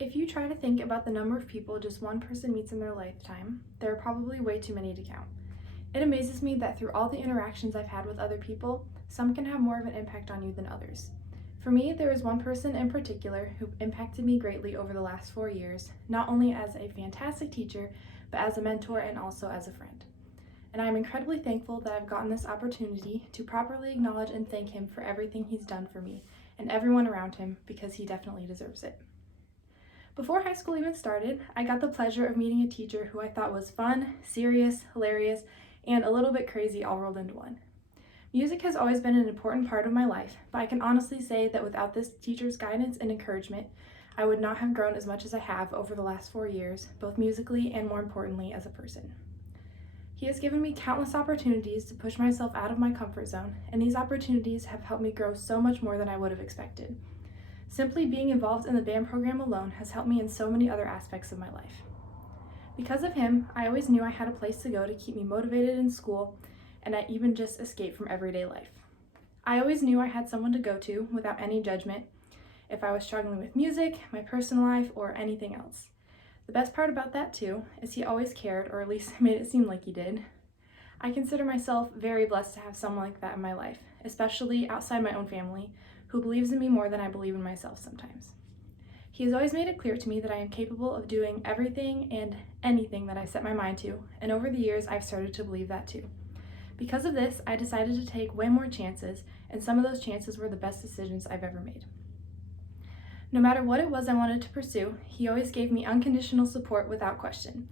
If you try to think about the number of people just one person meets in their lifetime, there are probably way too many to count. It amazes me that through all the interactions I've had with other people, some can have more of an impact on you than others. For me, there is one person in particular who impacted me greatly over the last 4 years, not only as a fantastic teacher, but as a mentor and also as a friend. And I am incredibly thankful that I've gotten this opportunity to properly acknowledge and thank him for everything he's done for me and everyone around him because he definitely deserves it. Before high school even started, I got the pleasure of meeting a teacher who I thought was fun, serious, hilarious, and a little bit crazy all rolled into one. Music has always been an important part of my life, but I can honestly say that without this teacher's guidance and encouragement, I would not have grown as much as I have over the last 4 years, both musically and more importantly as a person. He has given me countless opportunities to push myself out of my comfort zone, and these opportunities have helped me grow so much more than I would have expected. Simply being involved in the band program alone has helped me in so many other aspects of my life. Because of him, I always knew I had a place to go to keep me motivated in school and I even just escape from everyday life. I always knew I had someone to go to without any judgment if I was struggling with music, my personal life, or anything else. The best part about that too is he always cared, or at least made it seem like he did. I consider myself very blessed to have someone like that in my life, especially outside my own family, who believes in me more than I believe in myself sometimes. He has always made it clear to me that I am capable of doing everything and anything that I set my mind to, and over the years I've started to believe that too. Because of this, I decided to take way more chances, and some of those chances were the best decisions I've ever made. No matter what it was I wanted to pursue, he always gave me unconditional support without question.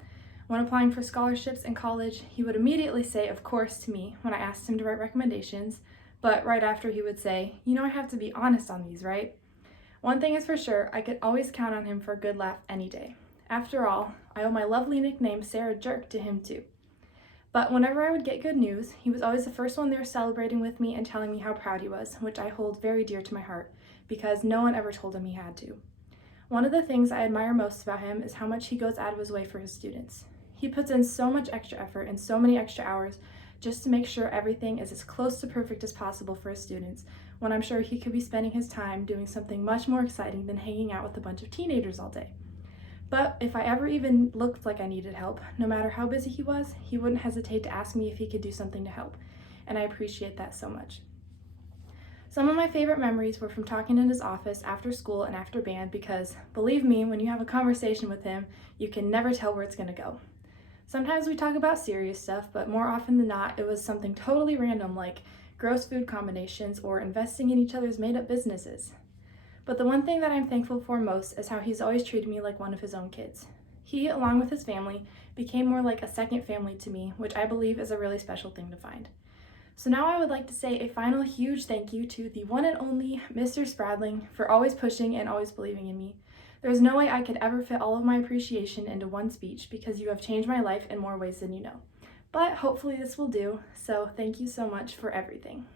When applying for scholarships in college, he would immediately say, of course, to me when I asked him to write recommendations, but right after he would say, you know, I have to be honest on these, right? One thing is for sure, I could always count on him for a good laugh any day. After all, I owe my lovely nickname Sarah Jerk to him too. But whenever I would get good news, he was always the first one there celebrating with me and telling me how proud he was, which I hold very dear to my heart, because no one ever told him he had to. One of the things I admire most about him is how much he goes out of his way for his students. He puts in so much extra effort and so many extra hours just to make sure everything is as close to perfect as possible for his students, when I'm sure he could be spending his time doing something much more exciting than hanging out with a bunch of teenagers all day. But if I ever even looked like I needed help, no matter how busy he was, he wouldn't hesitate to ask me if he could do something to help, and I appreciate that so much. Some of my favorite memories were from talking in his office after school and after band because, believe me, when you have a conversation with him, you can never tell where it's going to go. Sometimes we talk about serious stuff, but more often than not, it was something totally random like gross food combinations or investing in each other's made-up businesses. But the one thing that I'm thankful for most is how he's always treated me like one of his own kids. He, along with his family, became more like a second family to me, which I believe is a really special thing to find. So now I would like to say a final huge thank you to the one and only Mr. Spradling for always pushing and always believing in me. There's no way I could ever fit all of my appreciation into one speech because you have changed my life in more ways than you know. But hopefully this will do, so thank you so much for everything.